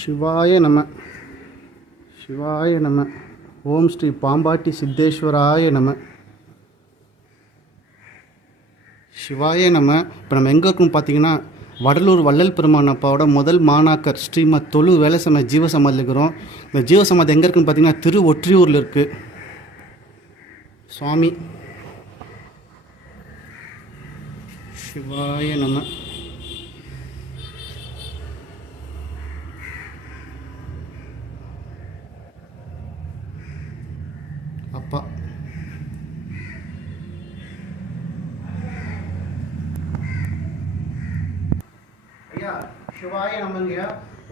சிவாய நம. சிவாய நம. ஓம் ஸ்ரீ பாம்பாட்டி சித்தேஸ்வராய நம. சிவாய நம. இப்போ நம்ம எங்கே இருக்கோம் பார்த்தீங்கன்னா, வடலூர் வள்ளல் பெருமான் அப்பாவோட முதல் மாணாக்கர் ஸ்ரீமத் தொழு வேலைசம ஜீவசமாதியில் இருக்கிறோம். இந்த ஜீவசமாதி எங்கே இருக்குன்னு பார்த்தீங்கன்னா, திரு ஒற்றியூரில் இருக்குது. சுவாமி சிவாய நம. அப்பா ஐயா சிவாய நமங்கய்யா.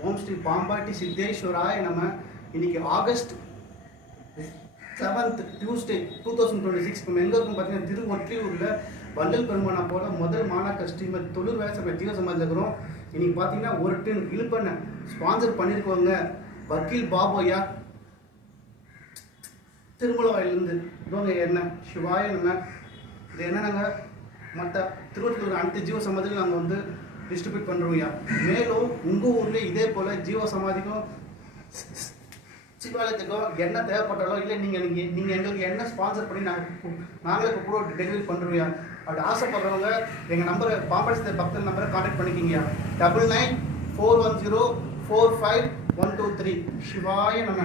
ஓம் ஸ்ரீ பாம்பாட்டி சித்தேஸ்வராய நம. இன்னைக்கு ஆகஸ்ட் 7th டியூஸ்டே 2026. இப்போ எங்கே இருக்கும் பார்த்தீங்கன்னா, திரு ஒற்றியூரில் வள்ளல் பெருமானை போல முதல் மாணாக்கர் ஸ்ரீமத் தொழு வேலைசம ஜீவசமாதியில் இருக்கிறோம். இன்னைக்கு பார்த்தீங்கன்னா, ஒரு டின் இழுப்பெண்ணை ஸ்பான்சர் பண்ணியிருக்கோங்க வக்கீல் பாபு ஐயா, திருமலவாயிலிருந்து. இவங்க என்ன சிவாய நம்ம. இது என்னன்னாங்க, மற்ற திருவள்ளூர் அனைத்து ஜீவ சமாதிகளும் நாங்கள் வந்து டிஸ்ட்ரிபியூட் பண்ணுறோம் ஐயா. மேலும் உங்கள் ஊர்லேயே இதே போல் ஜீவ சமாதிக்கும் சிவாலயத்துக்கும் என்ன தேவைப்பட்டாலோ, இல்லை நீங்கள் எங்களுக்கு என்ன ஸ்பான்சர் பண்ணி நாங்களே இப்போ கூட டெலிவரி பண்ணுறோம் ஐயா. அப்படி ஆசைப்படுறவங்க எங்கள் நம்பரை, பாம்பாட்டி பக்தர் நம்பரை கான்டாக்ட் பண்ணிக்கிங்கய்யா. 9941045123. சிவாய நம்ம.